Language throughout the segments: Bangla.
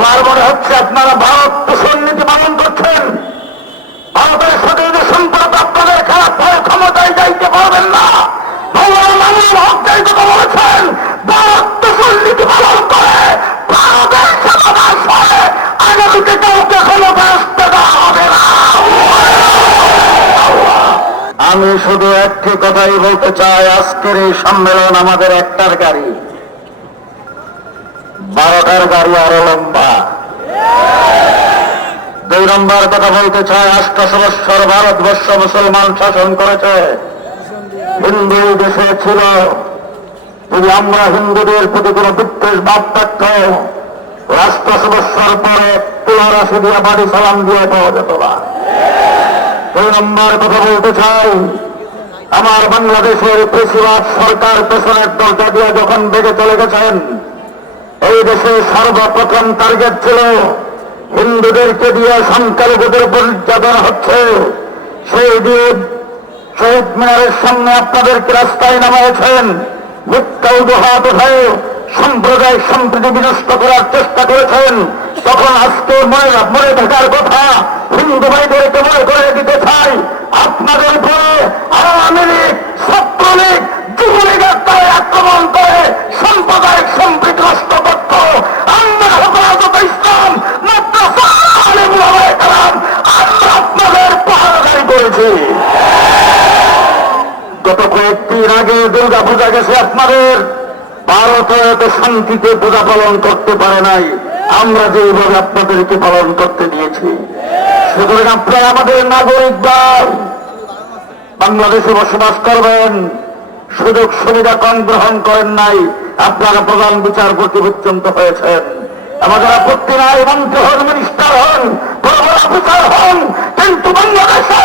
আমার মনে হচ্ছে আপনারা ভারত পোষণ নীতি পালন করছেন। ভারতের সাথে যে সম্পর্ক আপনাদের খারাপ হয় ক্ষমতায় যাইতে পারবেন না। ভগবান কথা বলেছেন, ভারত নীতি পালন করে আমি শুধু একটি কথাই বলতে চাই, আজকের এই সম্মেলন আমাদের একটার গাড়ি। বারোটার গাড়ি আরও লম্বা। দুই নম্বর কথা বলতে চাই আষ্টশো বৎসর ভারতবর্ষ মুসলমান শাসন করেছে। হিন্দু দেশে ছিল। যদি আমরা হিন্দুদের প্রতি কোনো বিদ্বেষ ভাব থাকত রাষ্ট্র সদস্যর পরে তুলারাশি দিয়ে বাড়ি সালাম দিয়ে পাওয়া যেত না। দুই নম্বর কথা বলতে চাই, আমার বাংলাদেশের বেশিরভাগ সরকার পেছনের দরজা দিয়ে যখন বেগে চলে গেছেন এই দেশে সর্বপ্রথম টার্গেট ছিল হিন্দুদেরকে দিয়ে সংখ্যালঘুদের নির্যাতন হচ্ছে। সেই শহীদ মিনারের সামনে আপনাদেরকে রাস্তায় নামিয়েছেন। মিথ্যা উদহাত উঠায় সাম্প্রদায়িক সম্প্রীতি বিনষ্ট করার চেষ্টা করেছেন। তখন আজকে মনে মনে থাকার কথা, হিন্দু ভাইদেরকে মনে করে দিতে চাই, আপনাদের উপরে আওয়ামী লীগ, ছাত্রলীগ, যুবলীগের তাই আক্রমণ করে সাম্প্রদায়িক সম্প্রীতি নষ্ট পাহাড়াদারি গত কয়েকদিন আগে দুর্গা পূজা গেছে আপনাদের। ভারতে এত শান্তিতে পূজা পালন করতে পারে নাই। আমরা যেভাবে আপনাদেরকে পালন করতে দিয়েছি। সুতরাং আপনারা আমাদের নাগরিক দল, বাংলাদেশে বসবাস করবেন। সুযোগ সুবিধা কম গ্রহণ করেন নাই। আপনারা প্রধান বিচারপতি পর্যন্ত হয়েছেন। আমাদের আপত্তি নাই, মন্ত্রী হন মিনিস্টার হন বড় অফিসার হন। কিন্তু বাংলাদেশে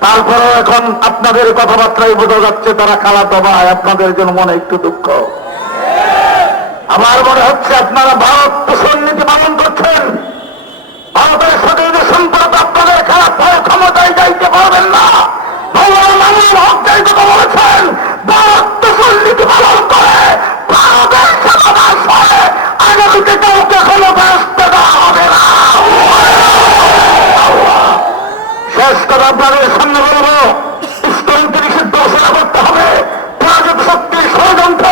তারপরে এখন আপনাদের কথাবার্তায় বোঝা যাচ্ছে তারা খালা দবায় আপনাদের জন্য মনে একটু দুঃখ। আমার মনে হচ্ছে আপনারা ভারত পোষণ নীতি পালন করছেন ভারতের সাথে যে সম্পর্ক আপনাদের খারাপ হয় ক্ষমতায় যাইতে পারবেন না ভগবান মামুন হক যাই কথা বলেছেন ভারত পোষণ নীতি পালন করে ভারতের সাথে বাস হয় আগামীতে কাউকে ক্ষমতায় আসতে দেওয়া হবে না শেষ কথা আপনাদের সামনে বলব ইসলামকে নিষিদ্ধ ঘোষণা করতে হবে পরাজিত শক্তির ষড়যন্ত্র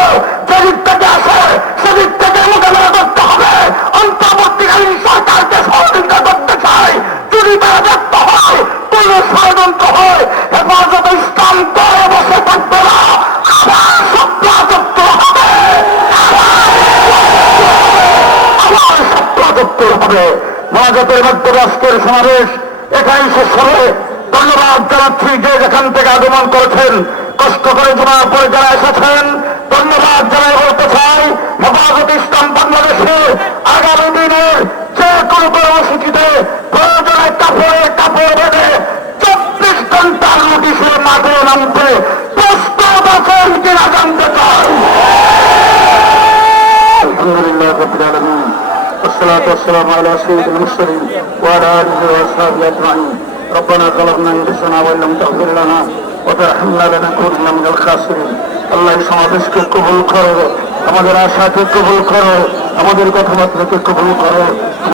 যেদিক থেকে আসে সেদিক থেকে মোকাবেলা করতে হবে অন্তর্বর্তীকালীন সরকারকে সহযোগিতা করতে চাই যদি তারা ব্যর্থ হয় কোন ষড়যন্ত্র হয় হেফাজত ইসলাম করে বসে থাকবে না আবার সপ্তাহযুক্ত হবে আবার সপ্তাহযুক্ত হবে মহাজাতের মাধ্যমে আজকের সমাবেশ। এখানে শেষ হবে। ধন্যবাদ জানাচ্ছি যে যেখান থেকে আগমন করেছেন। কষ্ট করে জমার পরে যারা এসেছেন, ধন্যবাদ জানাই বলতে চাই। হেফাজত ইসলাম বাংলাদেশে আগামী দিনের যে কোনো কর্মসূচিতে প্রয়োজনে কাপড়ে কাপড় বেঁধে চব্বিশ ঘণ্টার নোটিশে মাঠে নামতে প্রস্তুত আছেন কিনা জানতে চাই। আলহামদুলিল্লাহ والصلاة والسلام على سيد المرسلين وعلى آله وأصحابه أجمعين ربنا ظلمنا أنفسنا وإن لم تغفر لنا وترحمنا لنكونن من الخاسرين আল্লাহ এই সমাবেশকে কবুল করো আমাদের আশাকে কবুল করো আমাদের কথাবার্তাকে কবুল করো